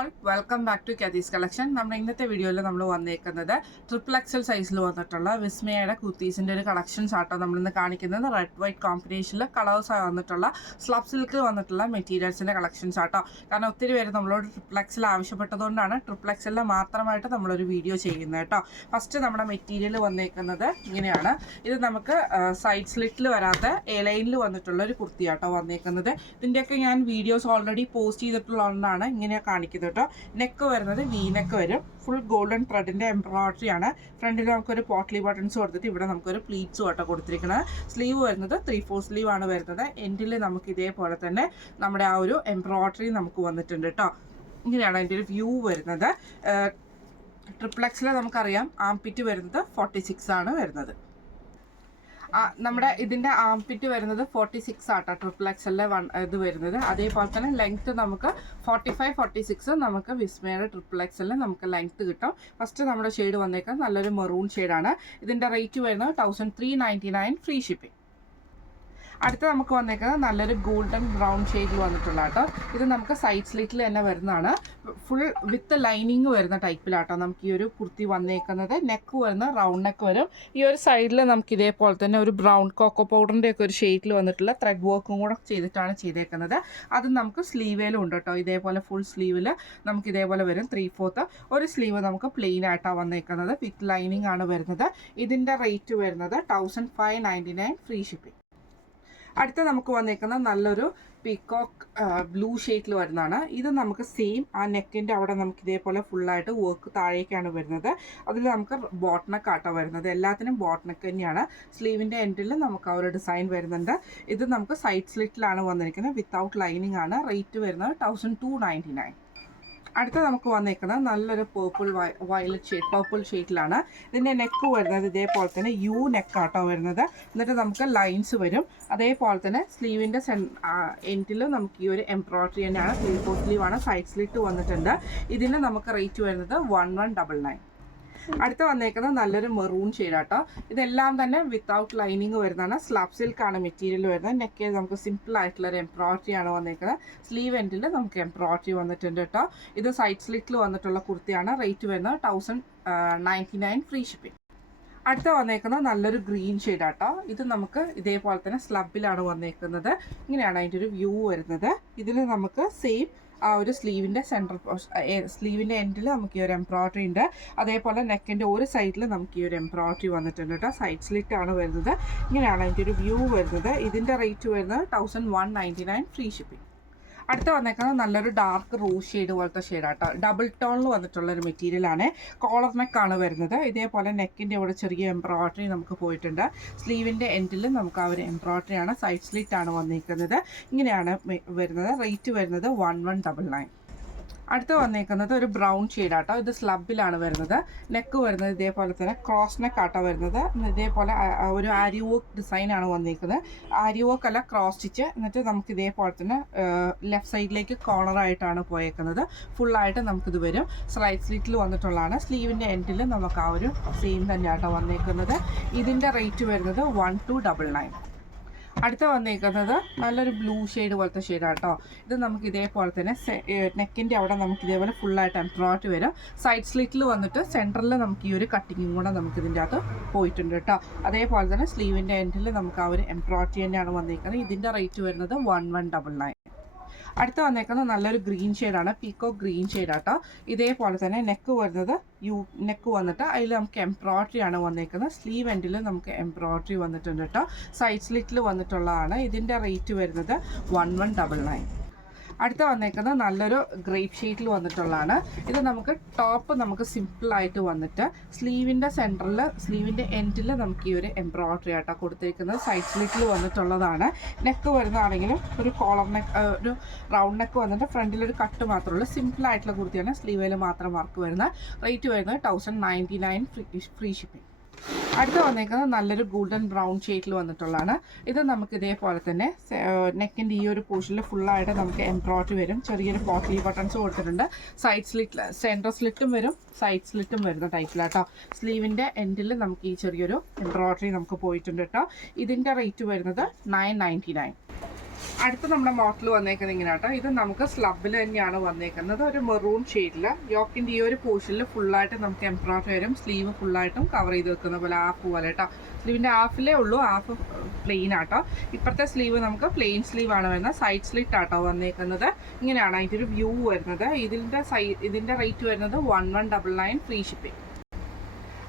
all, welcome back to Kathy's Collection. നമ്മുടെ ഇന്നത്തെ വീഡിയോയിൽ നമ്മൾ വന്നേക്കുന്നത് ട്രിപ്പിൾ എക്സൽ സൈസിൽ വന്നിട്ടുള്ള വിസ്മയയുടെ കുർത്തീസിൻ്റെ ഒരു കളക്ഷൻസ് ആട്ടോ നമ്മളിന്ന് കാണിക്കുന്നത്. റെഡ് വൈറ്റ് കോമ്പിനേഷനിൽ കളേഴ്സായി വന്നിട്ടുള്ള സ്ലബ് സിൽക്കിൽ വന്നിട്ടുള്ള മെറ്റീരിയൽസിൻ്റെ കളക്ഷൻസ് ആട്ടോ. കാരണം ഒത്തിരി പേര് നമ്മളോട് ട്രിപ്പിൾ എക്സൽ ആവശ്യപ്പെട്ടതുകൊണ്ടാണ് ട്രിപ്പിൾ എക്സലിൽ മാത്രമായിട്ട് നമ്മളൊരു വീഡിയോ ചെയ്യുന്നത് കേട്ടോ. ഫസ്റ്റ് നമ്മുടെ മെറ്റീരിയൽ വന്നേക്കുന്നത് ഇങ്ങനെയാണ്. ഇത് നമുക്ക് സൈഡ് സ്ലിറ്റിൽ വരാത്ത എ ലൈനിൽ വന്നിട്ടുള്ള ഒരു കുർത്തിയാട്ടോ വന്നേക്കുന്നത്. ഇതിൻ്റെയൊക്കെ ഞാൻ വീഡിയോസ് ഓൾറെഡി പോസ്റ്റ് ചെയ്തിട്ടുള്ളതുകൊണ്ടാണ് ഇങ്ങനെ കാണിക്കുന്നത് കേട്ടോ. നെക്ക് വരുന്നത് വി നെക്ക് വരും. ഫുൾ ഗോൾഡൻ ത്രെഡിൻ്റെ എംബ്രോയിഡറി ആണ്. ഫ്രണ്ടിൽ നമുക്കൊരു പോട്ട്ലി ബട്ടൺസ് കൊടുത്തിട്ട് ഇവിടെ നമുക്കൊരു പ്ലീറ്റ്സും ആട്ടോ കൊടുത്തിരിക്കുന്നത്. സ്ലീവ് വരുന്നത് 3/4 സ്ലീവ് ആണ് വരുന്നത്. എൻഡിൽ നമുക്ക് ഇതേപോലെ തന്നെ നമ്മുടെ ആ ഒരു എംബ്രോയിഡറി നമുക്ക് വന്നിട്ടുണ്ട് കേട്ടോ. ഇങ്ങനെയാണ് അതിൻ്റെ ഒരു വ്യൂ വരുന്നത്. ട്രിപ്പിൾ എക്സിൽ നമുക്കറിയാം ആംപിറ്റ് വരുന്നത് 46 ആണ് വരുന്നത്. നമ്മുടെ ഇതിൻ്റെ ആംപിറ്റ് വരുന്നത് 46 ആട്ടോ ട്രിപ്പിൾ എക്സലിലെ ഇത് വരുന്നത്. അതേപോലെ തന്നെ ലെങ്ത്ത് നമുക്ക് 45-46 നമുക്ക് വിസ്മയുടെ ട്രിപ്പിൾ എക്സലിൽ നമുക്ക് ലെങ്ത്ത് കിട്ടും. ഫസ്റ്റ് നമ്മുടെ ഷെയ്ഡ് വന്നേക്കുന്നത് നല്ലൊരു മെറൂൺ ഷെയ്ഡാണ്. ഇതിൻ്റെ റേറ്റ് വരുന്നത് 1399 ഫ്രീ ഷിപ്പിംഗ്. അടുത്ത നമുക്ക് വന്നേക്കുന്നത് നല്ലൊരു ഗോൾഡൻ ബ്രൗൺ ഷെയ്ഡിൽ വന്നിട്ടുള്ള കേട്ടോ. ഇത് നമുക്ക് സൈഡ് സ്ലിറ്റിൽ തന്നെ വരുന്നതാണ്. ഫുൾ വിത്ത് ലൈനിങ് വരുന്ന ടൈപ്പിലാട്ടോ നമുക്ക് ഈ ഒരു കുർത്തി വന്നേക്കുന്നത്. നെക്ക് വരുന്ന റൗണ്ട് നെക്ക് വരും. ഈ ഒരു സൈഡിൽ നമുക്ക് ഇതേപോലെ തന്നെ ഒരു ബ്രൗൺ കോക്കോ പൗഡറിൻ്റെ ഒക്കെ ഒരു ഷെയ്ഡിൽ വന്നിട്ടുള്ള ത്രെഡ് വർക്കും കൂടെ ചെയ്തിട്ടാണ് ചെയ്തേക്കുന്നത്. അത് നമുക്ക് സ്ലീവേലും ഉണ്ട് കേട്ടോ. ഇതേപോലെ ഫുൾ സ്ലീവിൽ നമുക്ക് ഇതേപോലെ വരും. 3/4 ഒരു സ്ലീവ് നമുക്ക് പ്ലെയിൻ ആയിട്ടാണ് വന്നേക്കുന്നത്. വിത്ത് ലൈനിങ് ആണ് വരുന്നത്. ഇതിൻ്റെ റേറ്റ് വരുന്നത് 1599 ഫ്രീ ഷിപ്പിംഗ്. അടുത്ത നമുക്ക് വന്നേക്കുന്ന നല്ലൊരു പീക്കോക്ക് ബ്ലൂ ഷെയ്ഡിൽ വരുന്നതാണ്. ഇത് നമുക്ക് സെയിം ആ നെക്കിൻ്റെ അവിടെ നമുക്ക് ഇതേപോലെ ഫുള്ളായിട്ട് വർക്ക് താഴേക്കാണ് വരുന്നത്. അതിൽ നമുക്ക് ബോട്ട് നെക്ക് ആട്ടോ വരുന്നത്. എല്ലാത്തിനും ബോട്ട് നെക്ക് തന്നെയാണ്. സ്ലീവിൻ്റെ എൻഡിൽ നമുക്ക് ആ ഒരു ഡിസൈൻ വരുന്നുണ്ട്. ഇത് നമുക്ക് സൈഡ് സ്ലിറ്റിലാണ് വന്നിരിക്കുന്നത്. വിത്തൗട്ട് ലൈനിങ് ആണ്. റേറ്റ് വരുന്നത് 1299. അടുത്ത നമുക്ക് വന്നേക്കുന്നത് നല്ലൊരു വയലറ്റ് ഷെയ്ഡ് പർപ്പിൾ ഷെയ്ഡിലാണ്. ഇതിൻ്റെ നെക്ക് വരുന്നത് ഇതേപോലെ തന്നെ യു നെക്കാട്ടോ വരുന്നത്. എന്നിട്ട് നമുക്ക് ലൈൻസ് വരും. അതേപോലെ തന്നെ സ്ലീവിൻ്റെ എൻഡിൽ നമുക്ക് ഈ ഒരു എംബ്രോയിഡറി തന്നെയാണ്. 3/4 സ്ലീവാണ്. സൈഡ് സ്ലിറ്റ് വന്നിട്ടുണ്ട്. ഇതിന് നമുക്ക് റേറ്റ് വരുന്നത് 1199. അടുത്ത് വന്നേക്കുന്നത് നല്ലൊരു മെറൂൺ ഷെയ്ഡാട്ടോ. ഇതെല്ലാം തന്നെ വിത്തൗട്ട് ലൈനിങ് വരുന്നതാണ്. സ്ലാബ് സിൽക്കാണ് മെറ്റീരിയൽ വരുന്നത്. നെക്കിൽ നമുക്ക് സിമ്പിൾ ആയിട്ടുള്ളൊരു എംബ്രോയിഡറി ആണ് വന്നേക്കുന്നത്. സ്ലീവ് എൻഡിൽ നമുക്ക് എംബ്രോയിഡറി വന്നിട്ടുണ്ട് കേട്ടോ. ഇത് സൈഡ് സ്ലിറ്റിൽ വന്നിട്ടുള്ള കുർത്തിയാണ്. റേറ്റ് വരുന്നത് 1099 ഫ്രീ ഷിപ്പിംഗ്. അടുത്ത വന്നേക്കുന്നത് നല്ലൊരു ഗ്രീൻ ഷെയ്ഡാട്ടോ. ഇത് നമുക്ക് ഇതേപോലെ തന്നെ സ്ലബിലാണ് വന്നേക്കുന്നത്. ഇങ്ങനെയാണ് അതിൻ്റെ ഒരു വ്യൂ വരുന്നത്. ഇതിൽ നമുക്ക് സെയിം ആ ഒരു സ്ലീവിൻ്റെ സ്ലീവിൻ്റെ എൻഡിൽ നമുക്ക് ഈ ഒരു എംബ്രോയിഡറി ഉണ്ട്. അതേപോലെ നെക്കിൻ്റെ ഒരു സൈഡിൽ നമുക്ക് ഈ ഒരു എംബ്രോയിഡറി വന്നിട്ടുണ്ട് കേട്ടോ. സൈഡ് സ്ലിറ്റ് ആണ് വരുന്നത്. ഇങ്ങനെയാണ് അതിൻ്റെ ഒരു വ്യൂ വരുന്നത്. ഇതിൻ്റെ റേറ്റ് വരുന്നത് 1199 ഫ്രീ ഷിപ്പിംഗ്. അടുത്ത വന്നേക്കുന്നത് നല്ലൊരു ഡാർക്ക് റോസ് ഷെയ്ഡ് പോലത്തെ ഷെയ്ഡാട്ടോ. ഡബിൾ ടോണിൽ വന്നിട്ടുള്ളൊരു മെറ്റീരിയലാണ്. കോളർ നെക്കാണ് വരുന്നത്. ഇതേപോലെ നെക്കിൻ്റെ ഇവിടെ ചെറിയ എംബ്രോയിഡറി നമുക്ക് പോയിട്ടുണ്ട്. സ്ലീവിൻ്റെ എൻഡിൽ നമുക്ക് ആ ഒരു എംബ്രോയിഡറിയാണ്. സൈഡ് സ്ലിറ്റ് ആണ് വന്നിരിക്കുന്നത്. ഇങ്ങനെയാണ് വരുന്നത്. റേറ്റ് വരുന്നത് 1199. അടുത്ത് വന്നേക്കുന്നത് ഒരു ബ്രൗൺ ഷെയ്ഡാട്ടോ. ഇത് സ്ലബിലാണ് വരുന്നത്. നെക്ക് വരുന്നത് ഇതേപോലെ തന്നെ ക്രോസ് നെക്ക് ആട്ടോ വരുന്നത്. ഇതേപോലെ ഒരു ആരി വർക്ക് ഡിസൈനാണ് വന്നിരിക്കുന്നത്. ആരി വർക്ക് അല്ല, ക്രോസ് സ്റ്റിച്ച്. എന്നിട്ട് നമുക്ക് ഇതേപോലെ തന്നെ ലെഫ്റ്റ് സൈഡിലേക്ക് കോളറായിട്ടാണ് പോയേക്കുന്നത്. ഫുള്ളായിട്ട് നമുക്കിത് വരും. സ്ലൈഡ് സ്ലിറ്റിൽ വന്നിട്ടുള്ളതാണ്. സ്ലീവിൻ്റെ എൻഡിൽ നമുക്ക് ആ ഒരു സെയിം തന്നെയാട്ടോ വന്നേക്കുന്നത്. ഇതിൻ്റെ റേറ്റ് വരുന്നത് 1299. അടുത്ത വന്നേക്കുന്നത് നല്ലൊരു ബ്ലൂ ഷെയ്ഡ് പോലത്തെ ഷെയ്ഡാട്ടോ. ഇത് നമുക്ക് ഇതേപോലെ തന്നെ നെക്കിൻ്റെ അവിടെ നമുക്ക് ഇതേപോലെ ഫുള്ളായിട്ട് എംബ്രോയിഡറി വരും. സൈഡ് സ്ലിറ്റിൽ വന്നിട്ട് സെൻറ്ററിൽ നമുക്ക് ഈ ഒരു കട്ടിങ്ങും കൂടെ നമുക്ക് ഇതിൻ്റെ അകത്ത് പോയിട്ടുണ്ട് കേട്ടോ. അതേപോലെ തന്നെ സ്ലീവിൻ്റെ എൻഡിൽ നമുക്ക് ആ ഒരു എംബ്രോയിഡറി തന്നെയാണ് വന്നിരിക്കുന്നത്. ഇതിൻ്റെ റേറ്റ് വരുന്നത് 1199. അടുത്ത് വന്നേക്കുന്നത് നല്ലൊരു ഗ്രീൻ ഷെയ്ഡാണ്. പീക്കോ ഗ്രീൻ ഷെയ്ഡാട്ടോ. ഇതേപോലെ തന്നെ നെക്ക് വരുന്നത് നെക്ക് വന്നിട്ട് അതിൽ നമുക്ക് എംബ്രോയിഡറി ആണ് വന്നേക്കുന്നത്. സ്ലീവ് എൻഡിൽ നമുക്ക് എംബ്രോയിഡറി വന്നിട്ടുണ്ട് കേട്ടോ. സൈഡ് സ്ലിറ്റിൽ വന്നിട്ടുള്ളതാണ്. ഇതിൻ്റെ റേറ്റ് വരുന്നത് 1199. അടുത്ത വന്നേക്കുന്നത് നല്ലൊരു ഗ്രേപ്പ് ഷെയ്ഡിൽ വന്നിട്ടുള്ളതാണ്. ഇത് നമുക്ക് ടോപ്പ് നമുക്ക് സിമ്പിളായിട്ട് വന്നിട്ട് സ്ലീവിൻ്റെ സെൻറ്ററിൽ സ്ലീവിൻ്റെ എൻഡിൽ നമുക്ക് ഈ ഒരു എംബ്രോയിഡറി ആട്ടോ കൊടുത്തിരിക്കുന്നത്. സൈഡ് സ്ലിറ്റിൽ വന്നിട്ടുള്ളതാണ്. നെക്ക് വരുന്നതാണെങ്കിലും ഒരു കോളർ നെക്ക്, ഒരു റൗണ്ട് നെക്ക് വന്നിട്ട് ഫ്രണ്ടിലൊരു കട്ട് മാത്രമേ ഉള്ളൂ. സിമ്പിളായിട്ടുള്ള കുർത്തിയാണ്. സ്ലീവിൽ മാത്രം വർക്ക് വരുന്ന. റേറ്റ് വരുന്നത് 1099 ഫ്രീ ഷിപ്പിംഗ്. അടുത്ത വന്നേക്കുന്നത് നല്ലൊരു ഗോൾഡൻ ബ്രൗൺ ഷെയ്ഡിൽ വന്നിട്ടുള്ളതാണ്. ഇത് നമുക്ക് ഇതേപോലെ തന്നെ നെക്കിൻ്റെ ഈ ഒരു പോർഷനിൽ ഫുള്ളായിട്ട് നമുക്ക് എംബ്രോയിഡറി വരും. ചെറിയൊരു പോട്ട്ലി ബട്ടൺസ് കൊടുത്തിട്ടുണ്ട്. സൈഡ് സ്ലിറ്റ്, സെൻറ്റർ സ്ലിറ്റും വരും, സൈഡ് സ്ലിറ്റും വരുന്ന ടൈപ്പിലാട്ടോ. സ്ലീവിൻ്റെ എൻഡിൽ നമുക്ക് ഈ ചെറിയൊരു എംബ്രോയിഡറി നമുക്ക് പോയിട്ടുണ്ട് കേട്ടോ. ഇതിൻ്റെ റേറ്റ് വരുന്നത് 999. അടുത്ത നമ്മുടെ മോഡൽ വന്നേക്കുന്നത് ഇങ്ങനെ കേട്ടോ. ഇത് നമുക്ക് സ്ലബിൽ തന്നെയാണ് വന്നേക്കുന്നത്. ഒരു മെറൂൺ ഷെയ്ഡിൽ യോക്കിൻ്റെ ഈ ഒരു പോർഷനിൽ ഫുള്ളായിട്ട് നമുക്ക് എംബ്രോയിഡറി വരും. സ്ലീവ് ഫുള്ളായിട്ടും കവർ ചെയ്ത് വെക്കുന്ന പോലെ ഹാഫ് പോലെ കേട്ടോ. സ്ലീവിൻ്റെ ഹാഫിലേ ഉള്ളൂ, ഹാഫ് പ്ലെയിൻ ആട്ടോ. ഇപ്പുറത്തെ സ്ലീവ് നമുക്ക് പ്ലെയിൻ സ്ലീവ് ആണ് വരുന്നത്. സൈഡ് സ്ലിറ്റ് ആട്ടോ വന്നേക്കുന്നത്. ഇങ്ങനെയാണ് അതിൻ്റെ ഒരു വ്യൂ വരുന്നത്. ഇതിൻ്റെ റേറ്റ് വരുന്നത് 1199 ഫ്രീ ഷിപ്പിംഗ്.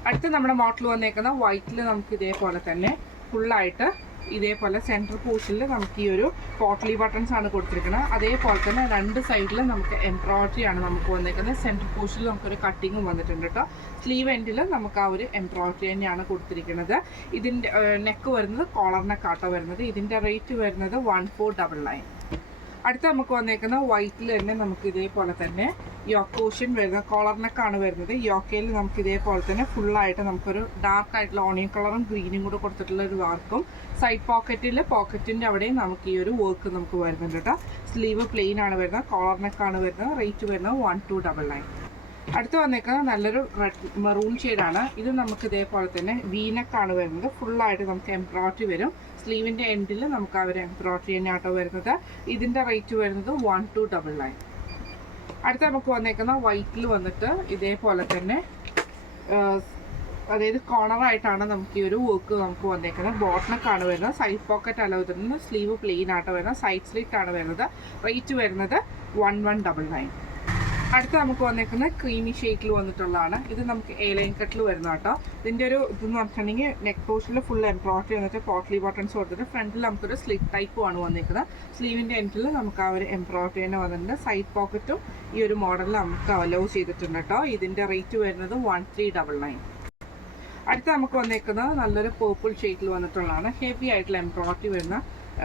അടുത്ത നമ്മുടെ മോഡൽ വന്നേക്കുന്ന വൈറ്റിൽ നമുക്ക് ഇതേപോലെ തന്നെ ഫുള്ളായിട്ട് ഇതേപോലെ സെൻട്രൽ പോർഷനിൽ നമുക്ക് ഈ ഒരു പോട്ട്ലി ബട്ടൺസ് ആണ് കൊടുത്തിരിക്കുന്നത്. അതേപോലെ തന്നെ രണ്ട് സൈഡിലും നമുക്ക് എംബ്രോയിഡറി ആണ് നമുക്ക് വന്നേക്കുന്നത്. സെൻട്രൽ പോർഷനിൽ നമുക്കൊരു കട്ടിങ്ങും വന്നിട്ടുണ്ട് കേട്ടോ. സ്ലീവ് എൻഡിൽ നമുക്ക് ആ ഒരു എംബ്രോയിഡറി തന്നെയാണ് കൊടുത്തിരിക്കുന്നത്. ഇതിൻ്റെ നെക്ക് വരുന്നത് കോളർ നെക്കാട്ടോ വരുന്നത്. ഇതിൻ്റെ റേറ്റ് വരുന്നത് 1499. അടുത്ത നമുക്ക് വന്നേക്കുന്ന വൈറ്റിൽ തന്നെ നമുക്ക് ഇതേപോലെ തന്നെ യോക്ക് പോർഷൻ വരുന്ന കോളർ നെക്കാണ് വരുന്നത്. യോക്കയിൽ നമുക്ക് ഇതേപോലെ തന്നെ ഫുള്ളായിട്ട് നമുക്കൊരു ഡാർക്ക് ആയിട്ടുള്ള ഓണിയൻ കളറും ഗ്രീനും കൂടെ കൊടുത്തിട്ടുള്ള ഒരു വർക്കും സൈഡ് പോക്കറ്റിൻ്റെ അവിടെയും നമുക്ക് ഈ ഒരു വർക്ക് നമുക്ക് വരുന്നുണ്ട് കേട്ടോ. സ്ലീവ് പ്ലെയിൻ ആണ് വരുന്നത്. കോളർ നെക്കാണ് വരുന്നത്. റേറ്റ് വരുന്നത് 1299. അടുത്ത് വന്നേക്കുന്നത് നല്ലൊരു റെഡ് മെറൂൺ ഷെയ്ഡാണ്. ഇത് നമുക്ക് ഇതേപോലെ തന്നെ വീനക്കാണ് വരുന്നത്. ഫുള്ളായിട്ട് നമുക്ക് എംബ്രോയിഡറി വരും. സ്ലീവിൻ്റെ എൻഡിൽ നമുക്ക് ആ ഒരു എംബ്രോയിഡറി തന്നെ ആട്ടോ വരുന്നത്. ഇതിൻ്റെ റേറ്റ് വരുന്നത് 1299. അടുത്ത നമുക്ക് വന്നേക്കുന്ന വൈറ്റിൽ വന്നിട്ട് ഇതേപോലെ തന്നെ അതായത് കോർണറായിട്ടാണ് നമുക്ക് ഈ ഒരു വർക്ക് നമുക്ക് വന്നേക്കുന്നത്. ബോട്ടനൊക്കെയാണ് വരുന്നത്. സൈഡ് പോക്കറ്റ് അല്ല വരുന്നത്. സ്ലീവ് പ്ലെയിൻ ആട്ടോ വരുന്നത്. സൈഡ് സ്ലിറ്റ് ആണ് വരുന്നത്. റേറ്റ് വരുന്നത് 1199. അടുത്ത നമുക്ക് വന്നേക്കുന്നത് ക്രീമി ഷെയ്ഡിൽ വന്നിട്ടുള്ളതാണ്. ഇത് നമുക്ക് എയർലൈൻ കട്ടിൽ വരുന്ന കേട്ടോ. ഇതിൻ്റെ ഒരു ഇതെന്ന് പറഞ്ഞിട്ടുണ്ടെങ്കിൽ നെക്ക് പോർഷനിൽ ഫുൾ എംബ്രോയിഡറി വന്നിട്ട് പോട്ട്ലി ബട്ടൺസ് കൊടുത്തിട്ട് ഫ്രണ്ടിൽ നമുക്കൊരു സ്ലിറ്റ് ടൈപ്പും ആണ് വന്നിരിക്കുന്നത്. സ്ലീവിൻ്റെ എൻഡിൽ നമുക്ക് ആ ഒരു എംബ്രോയിഡറി തന്നെ വന്നിട്ടുണ്ട്. സൈഡ് പോക്കറ്റും ഈ ഒരു മോഡലിൽ നമുക്ക് അലോ ചെയ്തിട്ടുണ്ട് കേട്ടോ. ഇതിൻ്റെ റേറ്റ് വരുന്നത് 1399. അടുത്ത നമുക്ക് വന്നേക്കുന്നത് നല്ലൊരു പേർപ്പിൾ ഷെയ്ഡിൽ വന്നിട്ടുള്ളതാണ്. ഹെവി ആയിട്ടുള്ള എംബ്രോയിഡറി വരുന്ന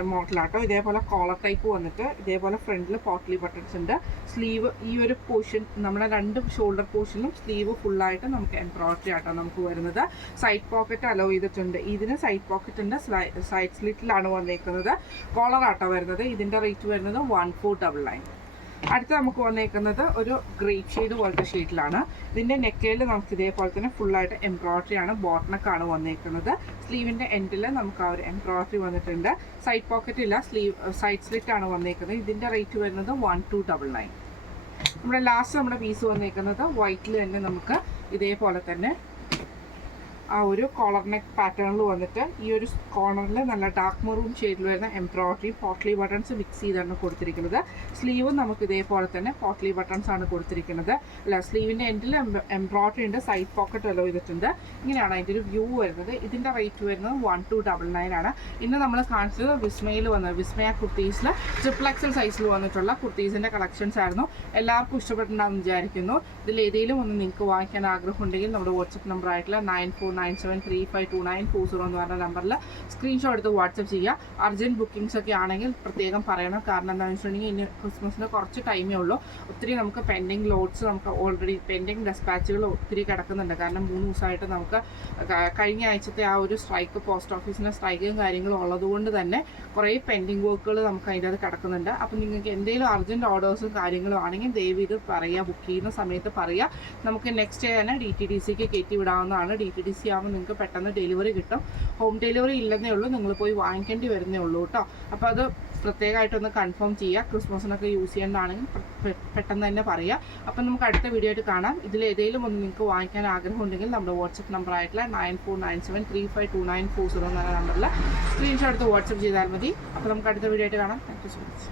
മോഡലാട്ടോ. ഇതേപോലെ കോളർ ടൈപ്പ് വന്നിട്ട് ഇതേപോലെ ഫ്രണ്ടിൽ പോട്ട്ലി ബട്ടൺസ് ഉണ്ട്. സ്ലീവ് ഈ ഒരു പോർഷൻ നമ്മുടെ രണ്ട് ഷോൾഡർ പോർഷനിലും സ്ലീവ് ഫുള്ളായിട്ട് നമുക്ക് എംബ്രോയിഡറി ആട്ടോ നമുക്ക് വരുന്നത്. സൈഡ് പോക്കറ്റ് അലോ ചെയ്തിട്ടുണ്ട്. ഇതിന് സൈഡ് പോക്കറ്റിൻ്റെ സൈഡ് സ്ലിറ്റിലാണ് വന്നേക്കുന്നത്. കോളർ ആട്ടോ വരുന്നത്. ഇതിൻ്റെ റേറ്റ് വരുന്നത് 1499. അടുത്ത നമുക്ക് വന്നേക്കുന്നത് ഒരു ഗ്രേപ്പ് ഷെയ്ഡ് പോലത്തെ ഷെയ്ഡിലാണ്. ഇതിൻ്റെ നെക്കയിൽ നമുക്ക് ഇതേപോലെ തന്നെ ഫുള്ളായിട്ട് എംബ്രോയിഡറി ആണ്. ബോട്ടനൊക്കെയാണ് വന്നേക്കുന്നത്. സ്ലീവിൻ്റെ എൻഡിൽ നമുക്ക് ആ ഒരു എംബ്രോയിഡറി വന്നിട്ടുണ്ട്. സൈഡ് പോക്കറ്റ് ഇല്ല, സൈഡ് സ്ലിറ്റ് ആണ് വന്നേക്കുന്നത്. ഇതിൻ്റെ റേറ്റ് വരുന്നത് 1299. നമ്മുടെ ലാസ്റ്റ് നമ്മുടെ പീസ് വന്നേക്കുന്നത് വൈറ്റിൽ തന്നെ നമുക്ക് ഇതേപോലെ തന്നെ ആ ഒരു കോളർ നെക്ക് പാറ്റേണിൽ വന്നിട്ട് ഈ ഒരു കോർണറിൽ നല്ല ഡാർക്ക് മെറൂൺ ഷെയ്ഡിൽ വരുന്ന എംബ്രോയിഡറി പോട്ട്ലി ബട്ടൺസ് മിക്സ് ചെയ്താണ് കൊടുത്തിരിക്കുന്നത്. സ്ലീവും നമുക്ക് ഇതേപോലെ തന്നെ പോട്ട്ലി ബട്ടൺസ് ആണ് കൊടുത്തിരിക്കുന്നത്. അല്ല, സ്ലീവിൻ്റെ എൻഡിൽ എംബ്രോയിഡറി ഉണ്ട്. സൈഡ് പോക്കറ്റ് അലോ ചെയ്തിട്ടുണ്ട്. ഇങ്ങനെയാണ് അതിൻ്റെ ഒരു വ്യൂ വരുന്നത്. ഇതിൻ്റെ റേറ്റ് വരുന്നത് 1299 ആണ്. ഇന്ന് നമ്മൾ കാണിച്ചത് വിസ്മയ കുർത്തീസിൽ XXL സൈസിൽ വന്നിട്ടുള്ള കുർത്തീസിൻ്റെ കളക്ഷൻസ് ആയിരുന്നു. എല്ലാവർക്കും ഇഷ്ടപ്പെട്ടിട്ടുണ്ടാകുമെന്ന് വിചാരിക്കുന്നു. ഇതിൽ ഏതെങ്കിലും ഒന്ന് നിങ്ങൾക്ക് വാങ്ങിക്കാൻ ആഗ്രഹമുണ്ടെങ്കിൽ നമ്മുടെ വാട്സപ്പ് നമ്പർ ആയിട്ടുള്ള 9497352940 എന്ന് പറഞ്ഞ നമ്പറിൽ സ്ക്രീൻഷോട്ട് എടുത്ത് വാട്സപ്പ് ചെയ്യുക. അർജൻറ്റ് ബുക്കിംഗ്സ് ഒക്കെ ആണെങ്കിൽ പ്രത്യേകം പറയണം. കാരണം എന്താണെന്ന് വെച്ചിട്ടുണ്ടെങ്കിൽ ഇനി ക്രിസ്മസിന് കുറച്ച് ടൈമേ ഉള്ളൂ. ഒത്തിരി നമുക്ക് പെൻഡിങ് ലോഡ്സ് നമുക്ക് ഓൾറെഡി പെൻഡിങ് ഡെസ്പാച്ചുകൾ ഒത്തിരി കിടക്കുന്നുണ്ട്. കാരണം 3 ദിവസമായിട്ട് നമുക്ക് കഴിഞ്ഞ ആഴ്ചത്തെ ആ ഒരു സ്ട്രൈക്ക്, പോസ്റ്റ് ഓഫീസിൻ്റെ സ്ട്രൈക്കും കാര്യങ്ങളും ഉള്ളതുകൊണ്ട് തന്നെ കുറേ പെൻഡിങ് വർക്കുകൾ നമുക്ക് അതിൻ്റെ അത് കിടക്കുന്നുണ്ട്. അപ്പോൾ നിങ്ങൾക്ക് എന്തെങ്കിലും അർജൻറ്റ് ഓർഡേഴ്സും കാര്യങ്ങളും ആണെങ്കിൽ ദയവ് ഇത് പറയുക. ബുക്ക് ചെയ്യുന്ന സമയത്ത് പറയുക. നമുക്ക് നെക്സ്റ്റ് ഡേ തന്നെ DTDCക്ക് കയറ്റി വിടാവുന്നതാണ്. DTDC ആകുമ്പോൾ നിങ്ങൾക്ക് പെട്ടെന്ന് ഡെലിവറി കിട്ടും. ഹോം ഡെലിവറി ഇല്ലെന്നേ ഉള്ളൂ, നിങ്ങൾ പോയി വാങ്ങിക്കേണ്ടി വരുന്നേ ഉള്ളൂ കേട്ടോ. അപ്പോൾ അത് പ്രത്യേകമായിട്ടൊന്ന് കൺഫേം ചെയ്യുക. ക്രിസ്മസിനൊക്കെ യൂസ് ചെയ്യേണ്ടതാണെങ്കിൽ പെട്ടെന്ന് തന്നെ പറയുക. അപ്പം നമുക്ക് അടുത്ത വീഡിയോ ആയിട്ട് കാണാം. ഇതിൽ ഏതെങ്കിലും ഒന്ന് നിങ്ങൾക്ക് വാങ്ങിക്കാൻ ആഗ്രഹമുണ്ടെങ്കിൽ നമ്മുടെ വാട്സപ്പ് നമ്പർ ആയിട്ടുള്ള 9497352940 എന്ന നമ്പറിൽ സ്ക്രീൻഷോട്ട് എടുത്ത് വാട്സപ്പ് ചെയ്താൽ മതി. അപ്പോൾ നമുക്ക് അടുത്ത വീഡിയോ ആയിട്ട് കാണാം. Thank you so much.